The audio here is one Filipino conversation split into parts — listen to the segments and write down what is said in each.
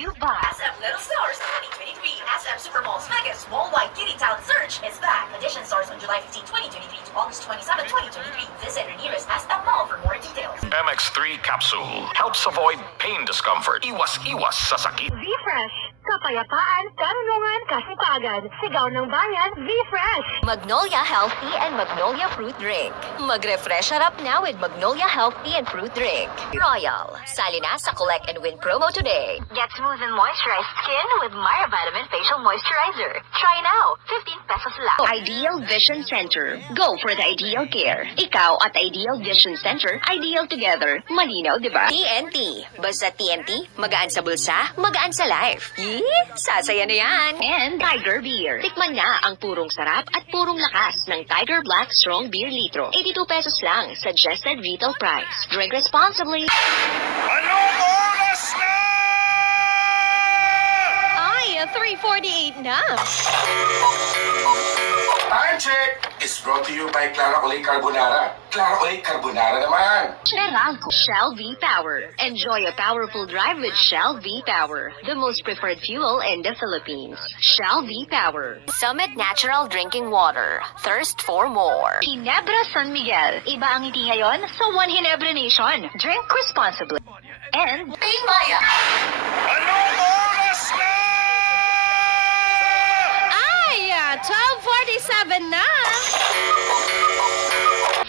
you by SM Little Stars 2023 SM Supermall's Mega Small White Kitty Talent Search is back. Edition starts on July 15, 2023 to August 27, 2023. Visit your nearest SM Mall for more details. MX3 capsule helps avoid pain discomfort. Iwas-iwas sa sakit. V-Fresh. Kapayapaan, karunungan, kasipagan. Sigaw ng bayan, V-Fresh. Magnolia Healthy and Magnolia Fruit Drink. Mag-refresh up now with Magnolia Healthy and Fruit Drink. Royal. Sali na sa Collect and Win promo today. Get smooth and moisturized skin with Myra Vitamin Facial Moisturizer. Try now. 15 pesos lang. Ideal Vision Center. Go for the ideal care. Ikaw at Ideal Vision Center, ideal together. Malinaw, di ba? TNT. Basta TNT, magaan sa bulsa, magaan sa life. Yee! Sasaya na yan. And Tiger Beer. Tikman na ang purong sarap at purong lakas ng Tiger Black Strong Beer Litro. 82 pesos lang. Suggested retail price. Drink responsibly. Anong oras na? Ay, 3:48 na. Time check is brought to you by Clara Olay Carbonara. Clara Olay Carbonara naman. Meralco. Shell V-Power. Enjoy a powerful drive with Shell V-Power, the most preferred fuel in the Philippines. Shell V-Power. Summit Natural Drinking Water. Thirst for more. Ginebra San Miguel. Iba ang ngiti ngayon sa One Ginebra Nation. Drink responsibly. And Pay Maya! Anong oras na? Ay, 12:47 na.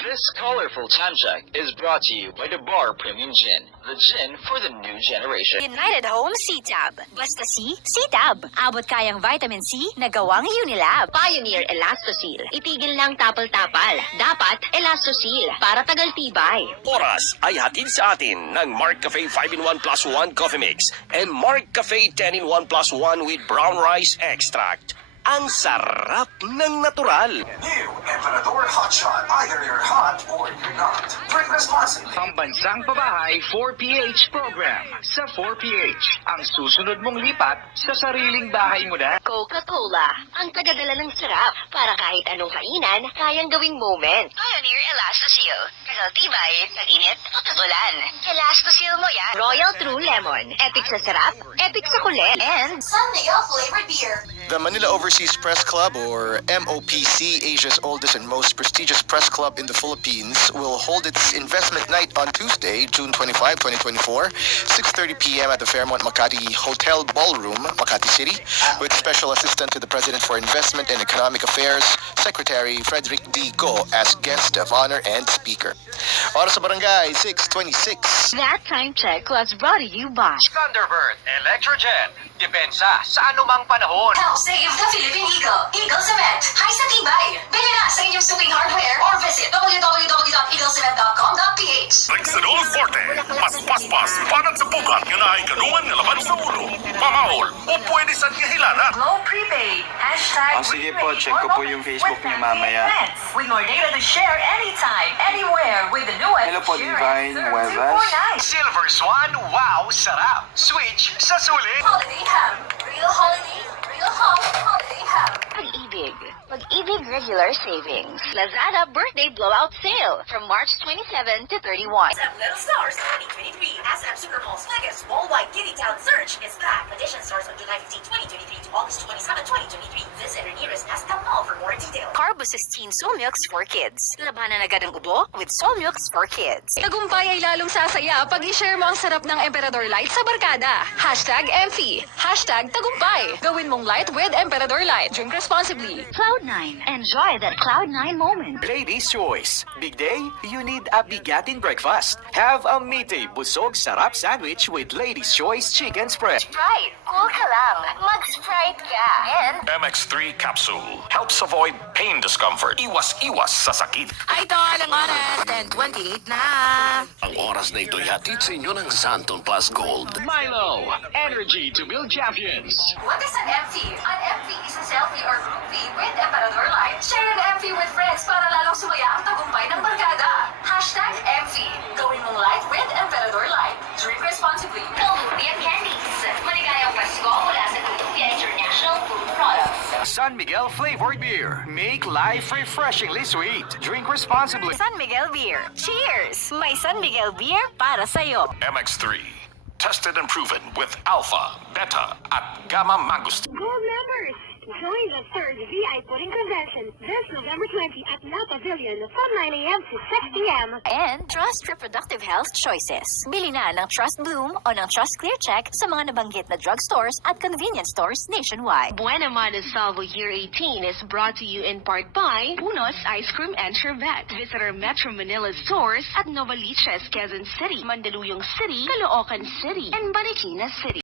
This colorful time check is brought to you by the Bar Premium Gin, the gin for the new generation. United Home C-Tab. Basta C-Tab. Abot kayang vitamin C na gawang Unilab. Pioneer Elastosil. Itigil ng tapal-tapal. Dapat Elastosil para tagal-tibay. Oras ay hatid sa atin ng Mark Cafe 5-in-1 plus 1 Coffee Mix and Mark Cafe 10-in-1 plus 1 with brown rice extract. Ang sarap ng natural. New Emperador Hot Shot. Either you're hot or you're not. Drink responsibly. Pambansang Pabahay 4PH program sa 4PH. Ang susunod mong lipat sa sariling bahay mo na. Coca-Cola. Ang tagadala ng sarap para kahit anong kainan, kayang gawing moment. Pioneer Elastosil. Tagal-tibay, tag-init o tag-ulan. Elastosil mo yan. Royal True Lemon. Epic sa sarap, epic sa kulit. And San Miguel Flavored Beer. The Manila Overseas Press Club, or MOPC, Asia's oldest and most prestigious press club in the Philippines, will hold its investment night on Tuesday, June 25, 2024, 6:30 p.m. at the Fairmont Makati Hotel Ballroom, Makati City, with Special Assistant to the President for Investment and Economic Affairs, Secretary Frederick D. Go, as guest of honor and speaker. Oras sa barangay, 6:26. that time check was brought to you by Thunderbird Electrogen. Depensa sa anumang panahon. Help save the Philippine Eagle. Eagle Cement. High sa tibay. Bili na sa inyong suking hardware or visit www.eaglecement.com.ph. Rexenol Forte. Mas paspas para sa bugat nga na ay kanuan nga laban sa ulo. Pamaol o pwede sa kahilala. Glow Prepaid. Hashtag Sige po, check ko po yung Facebook niyo mamaya. With more data to share anytime, anywhere with the newest Hello po, Divine Nuevas. Silver Swan, wow, sarap. Switch sa sulit. Holiday ham. Real holiday, real holiday ham. Pag-ibig. Pag-ibig Regular Savings. Lazada Birthday Blowout Sale from March 27 to 31. SM Little Stars 2023 SM Supermall's Mega Small White Kitty Talent Search is back. Edition starts on July 15, 2023 to August 27, 2023. Visit your nearest SM Mall for more details. Carbocystine Solmilks for Kids. Labanan agad ang ubo with Solmilks for Kids. Tagumpay ay lalong sasaya pag i-share mo ang sarap ng Emperador Light sa barkada. Hashtag Emphy. Hashtag Tagumpay. Gawin mong light with Emperador Light. Drink responsibly. Cloud9. Enjoy that Cloud9 moment. Ladies' choice. Big day, you need a bigatin breakfast. Have a Mite Busog Sarap Sandwich with Ladies' Choice Chicken Spread. Sprite. Cool ka lang. Mag-Sprite ka. And MX3 capsule helps avoid pain discomfort. Iwas-iwas sa sakit. ay tol, ang oras. 10:28 na. Ang oras na ito'y hatid sa inyo ng Santon Plus Gold. Milo, energy to build champions. What is an Emphy? An Emphy is a selfie or group fee with Emperador Light. Share an Emphy with friends para lalong sumaya ang tagumpay ng barkada. Hashtag Emphy. Gawin mong light with Emperador Light. Drink responsibly. Columbia Candies. Maligayang Pasko mula sa Columbia International Food Products. San Miguel flavored beer. Make life refreshingly sweet. Drink responsibly. San Miguel Beer. Cheers! May San Miguel Beer para sa'yo. MX3 Tested and proven with Alpha, Beta, at Gamma Mangosteen. Gold members, join the third VI Pudding Convention this November 20 at La Pavilion from 9 a.m. to 6 p.m. And Trust Reproductive Health Choices. Bili na ng Trust Bloom o ng Trust Clear Check sa mga nabanggit na drugstores at convenience stores nationwide. Buena Mana Salvo Year 18 is brought to you in part by Punos Ice Cream and Sherbet. Visit our Metro Manila stores at Novaliches, Quezon City, Mandaluyong City, Caloocan City, and Marikina City.